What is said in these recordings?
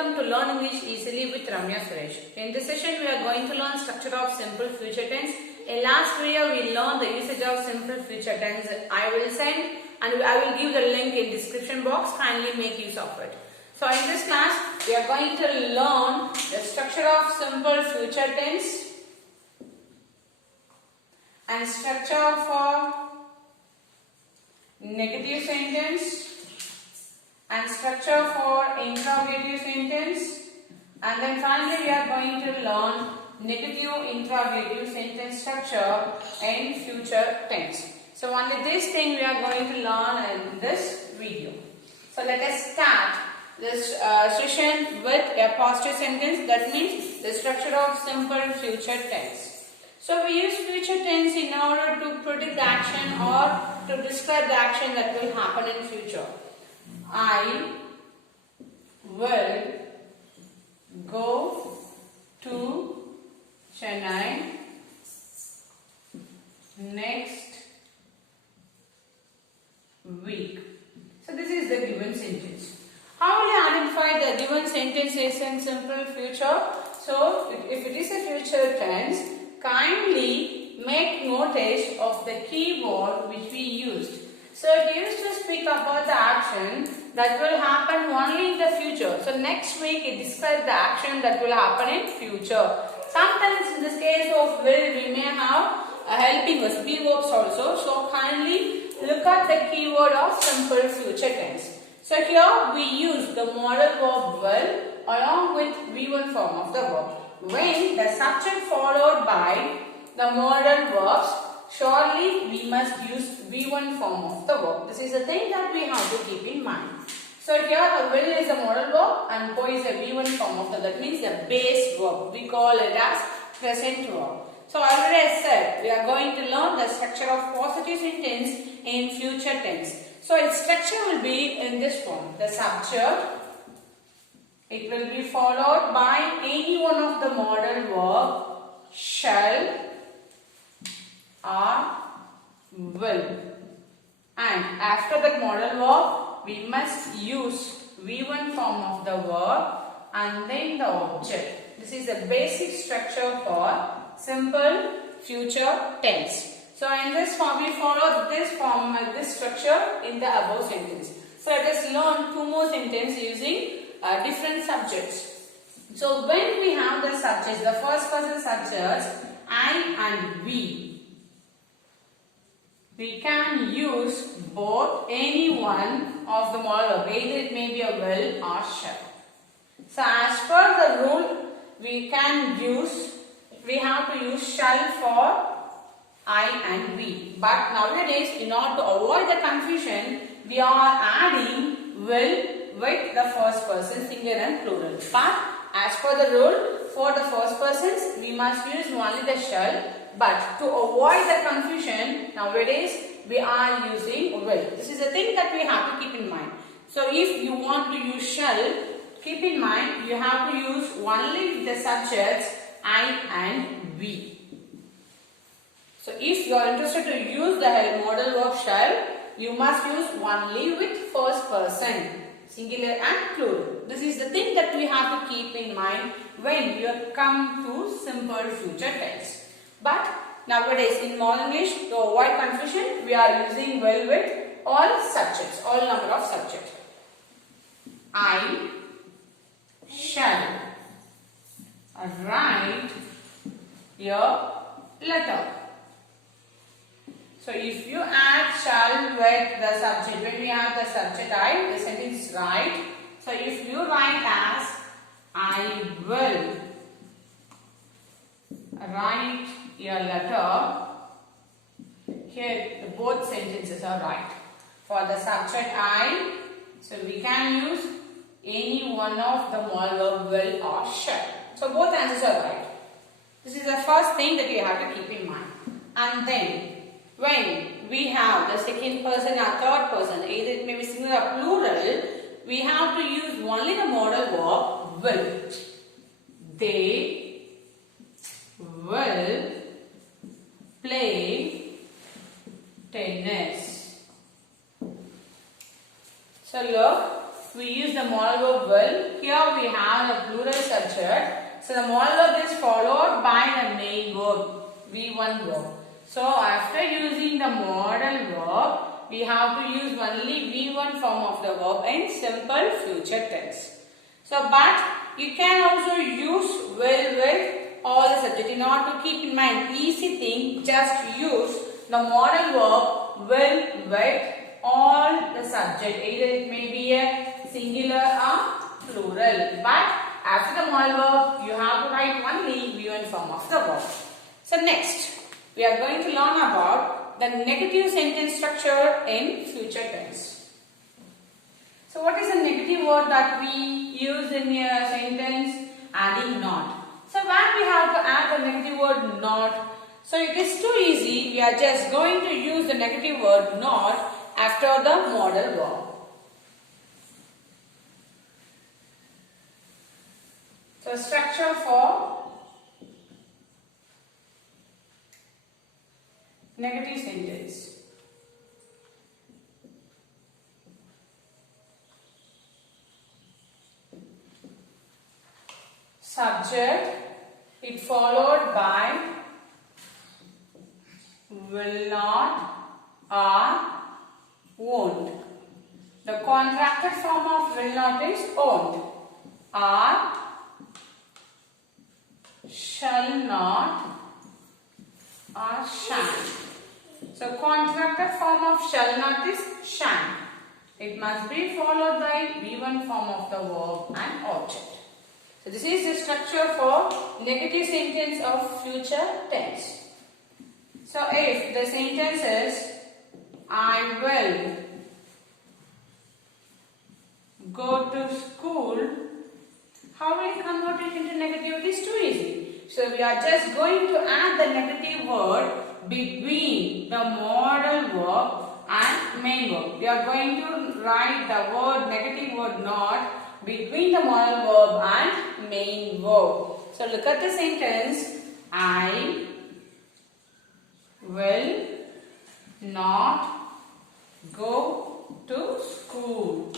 welcome to Learn English Easily with Ramya Suresh. In this session, we are going to learn structure of simple future tense. In last video, we learned the usage of simple future tense. I will send and I will give the link in description box. Kindly make use of it. So in this class, we are going to learn the structure of simple future tense and structure for negative sentence and structure for interrogative sentence, and then finally we are going to learn negative interrogative sentence structure in future tense. So only this thing we are going to learn in this video. So let us start this session with a positive sentence, that means the structure of simple future tense. So we use future tense in order to predict the action or to describe the action that will happen in future. I will go to Chennai next week. So this is the given sentence. How will you identify the given sentence is in simple future? So if it is a future tense, kindly make notice of the keyword which we used. So it used to speak about the action that will happen only in the future. So next week it describes the action that will happen in future. Sometimes in this case of will, we may have a helping us, be verbs also. So kindly look at the keyword of simple future tense. So here we use the modal verb will along with V1 form of the verb. When the subject followed by the modal verbs, surely we must use V1 form of the verb. This is the thing that we have to keep in mind. So here a will is a modal verb and go is a V1 form of the, that means the base verb. We call it as present verb. So already I said we are going to learn the structure of positive sentence in future tense. So its structure will be in this form. The subject, it will be followed by any one of the modal verb, shall or will, and after that modal verb we must use V1 form of the verb and then the object. This is the basic structure for simple future tense. So in this form we follow this form, this structure in the above sentence. So let us learn two more sentences using different subjects. So when we have the subjects, the first person subjects I and we can use both any one of the modal verb, either it may be a will or shall. So as per the rule, we have to use shall for I and we. But nowadays, in order to avoid the confusion, we are adding will with the first person, singular and plural. But as per the rule, for the first persons, we must use only the shall. But to avoid the confusion, nowadays we are using will. This is the thing that we have to keep in mind. So if you want to use shall, keep in mind you have to use only the subjects I and we. So if you are interested to use the modal verb shall, you must use only with first person, singular and plural. This is the thing that we have to keep in mind when you come to simple future tense. But nowadays in modern English, to avoid confusion, we are using will with all subjects, all number of subjects. I shall write a letter. So if you add shall with the subject, when we have the subject I, the sentence is right. So if you write as I will write a letter, here both sentences are right. For the subject I, so we can use any one of the modal verb will or shall. So both answers are right. This is the first thing that you have to keep in mind. And then when we have the second person or third person, either it may be singular or plural, we have to use only the modal verb will. They will play tennis. So look, we use the modal verb will. Here we have the plural subject. So the modal verb is followed by the main verb, V1 verb. So after using the modal verb, we have to use only V1 form of the verb in simple future tense. So but you can also use will with all the subject. In order to keep in mind, easy thing, just use the modal verb will with all the subject. Either it may be a singular or plural. But after the modal verb, you have to write only V1 form of the verb. So next, we are going to learn about the negative sentence structure in future tense. So what is the negative word that we use in a sentence? Adding not. So when we have to add the negative word not, so it is too easy. We are just going to use the negative word not after the modal verb. So structure for negative sentence. Subject, it followed by will not or won't. The contracted form of will not is won't. Or shall not or shan't. So contracted form of shall not is shan't. It must be followed by V1 form of the verb and object. So this is the structure for negative sentence of future tense. So if the sentence is I will go to school, how will you convert it into negative? It is too easy. So we are just going to add the negative word between the modal verb and main verb. We are going to write the word negative word not between the modal verb and main verb. So look at the sentence. I will not go to school.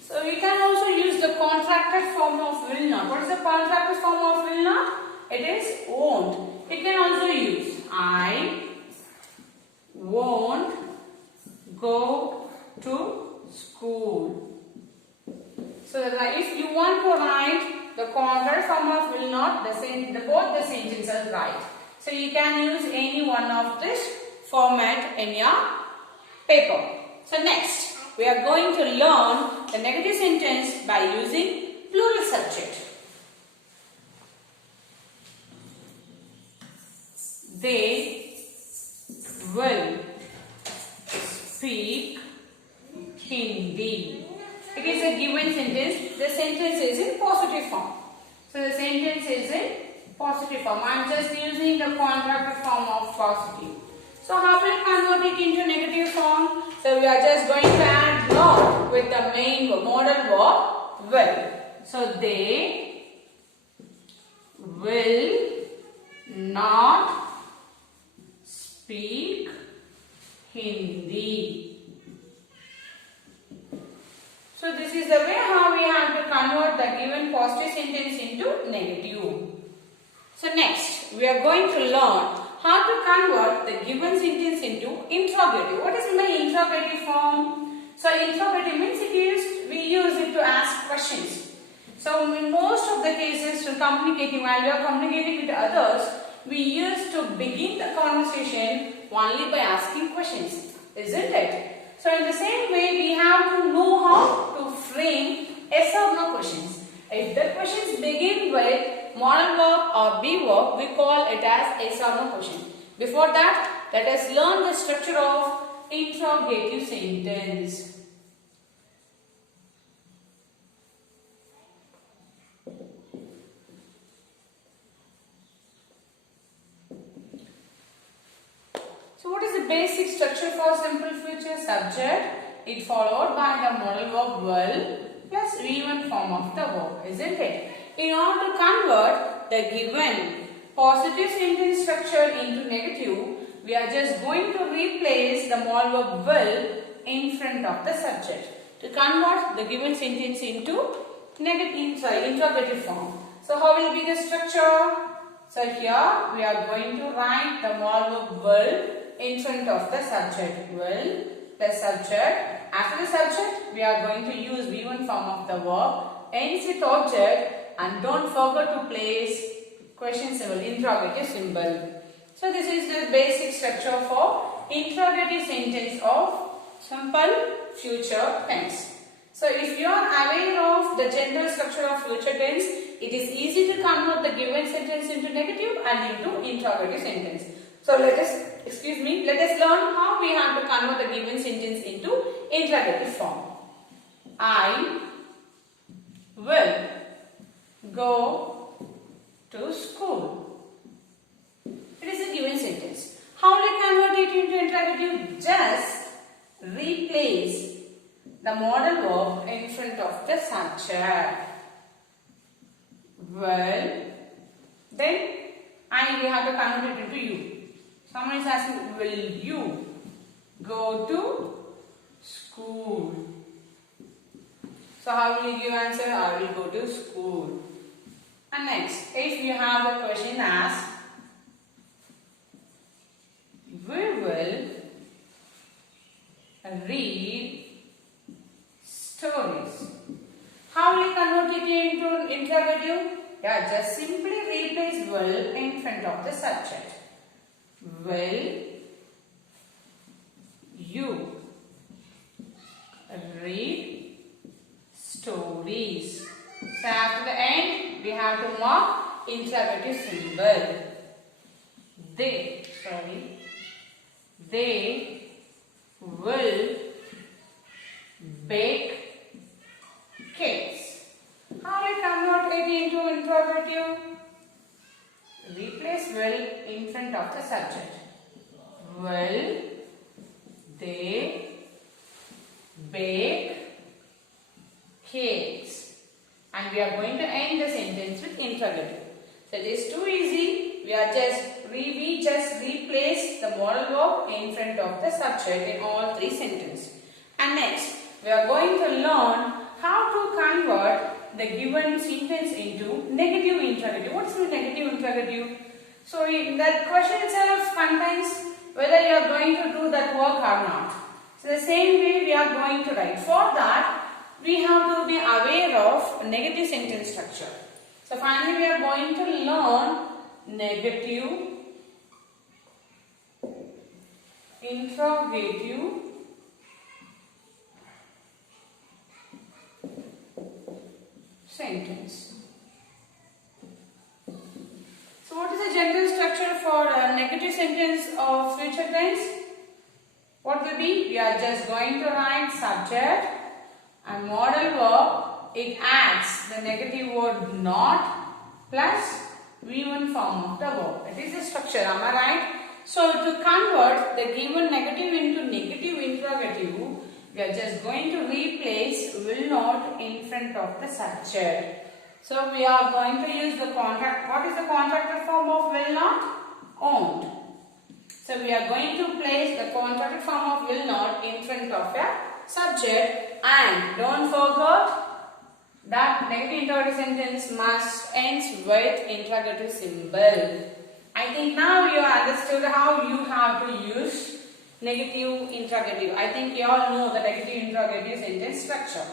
So we can also use the contracted form of will not. What is the contracted form of will not? It is won't. It can also use I won't go to school. So if you want to write the contracted form of will not, both the sentences are right. So you can use any one of this format in your paper. So next, we are going to learn the negative sentence by using plural subject. They will speak Hindi. It is a given sentence. The sentence is in positive form. So the sentence is in positive form. I am just using the contracted form of positive. So how will we convert it into negative form? So we are just going to add not with the main modal verb will. So they will not speak Hindi. So this is the way how we have to convert the given positive sentence into negative. So next, we are going to learn how to convert the given sentence into interrogative. What is my interrogative form? So interrogative means we use it to ask questions. So in most of the cases to communicating, while we are communicating with others, we used to begin the conversation only by asking questions, isn't it? So in the same way, we have to know how to frame yes or no questions. If the questions begin with modal verb or be verb, we call it as yes or no question. Before that, let us learn the structure of interrogative sentence. So what is the basic structure for simple future subject? It followed by the modal verb will plus V1 form of the verb, isn't it? In order to convert the given positive sentence structure into negative, we are just going to replace the modal verb will in front of the subject to convert the given sentence into interrogative form. So how will be the structure? So here we are going to write the modal verb will in front of the subject. Will plus subject. After the subject, we are going to use V1 form of the verb, ends with object, and don't forget to place question symbol, interrogative symbol. So this is the basic structure for interrogative sentence of simple future tense. So if you are aware of the general structure of future tense, it is easy to convert the given sentence into negative and into interrogative sentence. So let us learn how we have to convert the given sentence into interrogative form. I will go to school. It is a given sentence. How will we convert it into interrogative? Just replace the modal verb in front of the subject. Well, then we have to convert it into you. Someone is asking, will you go to school? So how will you give answer? I will go to school. And next, if you have a question asked, we will read stories. How will you convert it into interrogative? Yeah, just simply replace will in front of the subject. Will you read stories? So after the end, we have to mark interrogative symbol. They will bake cakes. How will you convert it into interrogative? Replace will in front of the subject. Will they bake cakes? And we are going to end the sentence with interrogative. So it is too easy. We just replace the modal verb in front of the subject in all three sentences. And next, we are going to learn how to convert the given sentence into negative interrogative. What is the negative interrogative? So that question itself contains whether you are going to do that work or not. So the same way we are going to write. For that, we have to be aware of negative sentence structure. So finally, we are going to learn negative interrogative sentence. So what is the general structure for a negative sentence of future tense? What will be? We are just going to write subject and modal verb. It adds the negative word not plus V1 form of the verb. It is the structure, am I right? So to convert the given negative into negative interrogative, we are just going to replace will not in front of the subject. So we are going to use the contract. What is the contracted form of will not? Owned. So we are going to place the contracted form of will not in front of a subject, and don't forget that negative interrogative sentence must ends with interrogative symbol. I think now you understood how you have to use negative interrogative. I think you all know the negative interrogative sentence structure.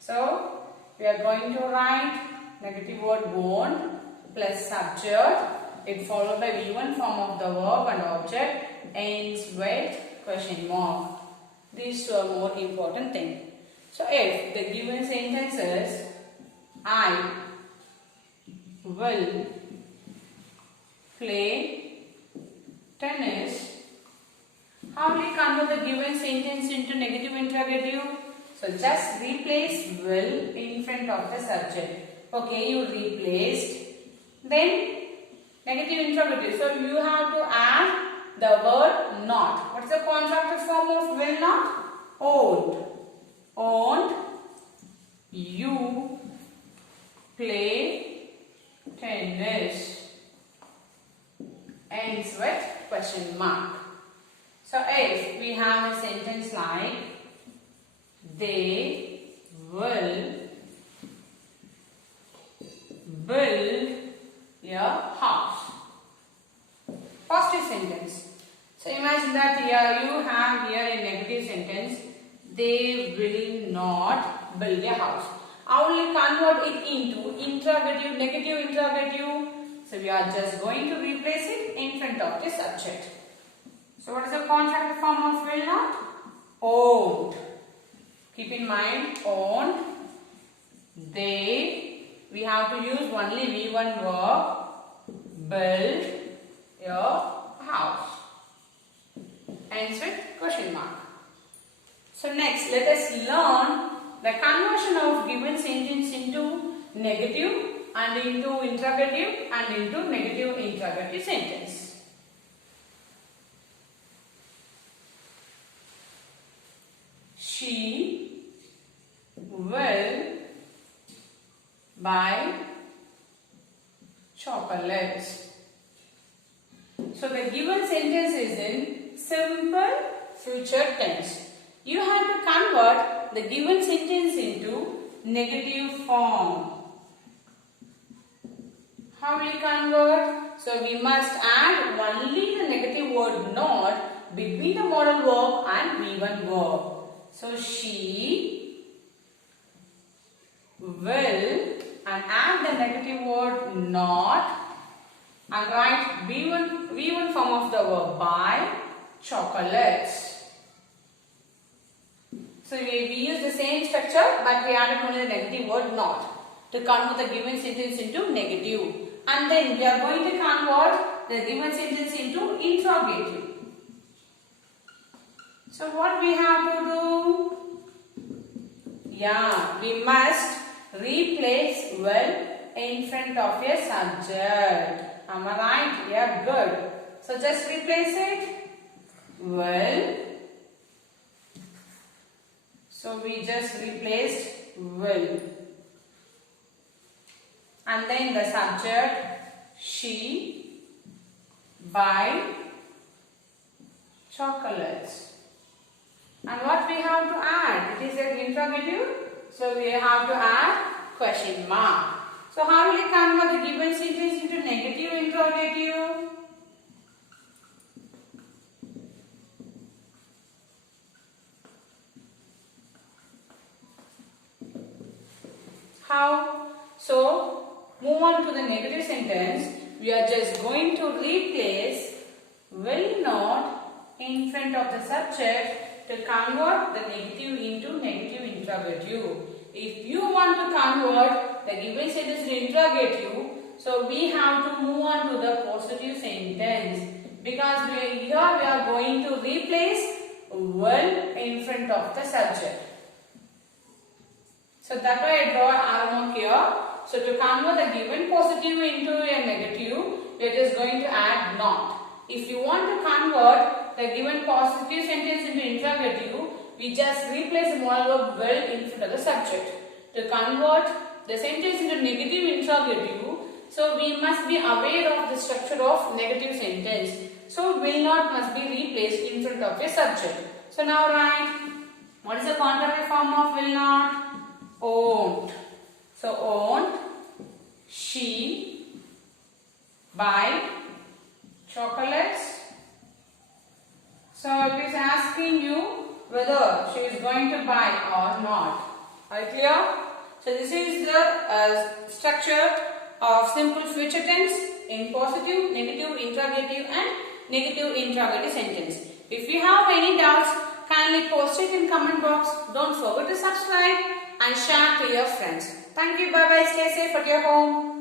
So we are going to write negative word won't plus subject. It followed by V1 form of the verb and object ends with question mark. These two are more important things. So if the given sentence is I will play tennis, how will we convert the given sentence into negative interrogative? So just replace will in front of the subject. Okay, you replaced. Then negative interrogative. So you have to add the word not. What is the contracted form of will not? Owned. Owned. You play tennis. Ends with question mark. So if we have a sentence like they will build a house. Positive sentence. So imagine that here you have here a negative sentence. They will not build a house. How will you convert it into interrogative, negative interrogative? So we are just going to replace it in front of the subject. So what is the contracted form of will not? Owned. Keep in mind, owned. They, we have to use only V1 verb. Build a house. Ends with question mark. So next, let us learn the conversion of given sentence into negative and into interrogative and into negative interrogative sentence. She will buy chocolates. So the given sentence is in simple future tense. You have to convert the given sentence into negative form. How will you convert? So we must add only the negative word not between the modal verb and V1 verb. So she will and add the negative word not and write V1 form of the verb buy chocolates. So we use the same structure but we added only the negative word not to convert the given sentence into negative. And then we are going to convert the given sentence into interrogative. So what we have to do? Yeah, we must replace will in front of a subject. Am I right? Yeah, good. So just replace it. Will. So we just replaced will. And then the subject, she buy chocolates. And what we have to add? It is an interrogative. So we have to add question mark. So how will you convert the given sentence into negative interrogative? How? So move on to the negative sentence. We are just going to replace will not in front of the subject to convert the negative into negative interrogative. If you want to convert the given sentence into interrogative, so we have to move on to the positive sentence because here we are going to replace will in front of the subject. So that way I draw an arrow mark here. So to convert the given positive into a negative, we are just going to add not. If you want to convert the given positive sentence into interrogative, we just replace the modal verb will in front of the subject. To convert the sentence into negative interrogative, so we must be aware of the structure of negative sentence. So will not must be replaced in front of a subject. So now write, what is the contracted form of will not? Owned. So owned, she buy chocolates. So it is asking you whether she is going to buy or not. Are you clear? So this is the structure of simple future tense in positive, negative, interrogative and negative interrogative sentence. If you have any doubts, kindly post it in comment box. Don't forget to subscribe and share to your friends. Thank you. Bye bye. Stay safe at your home.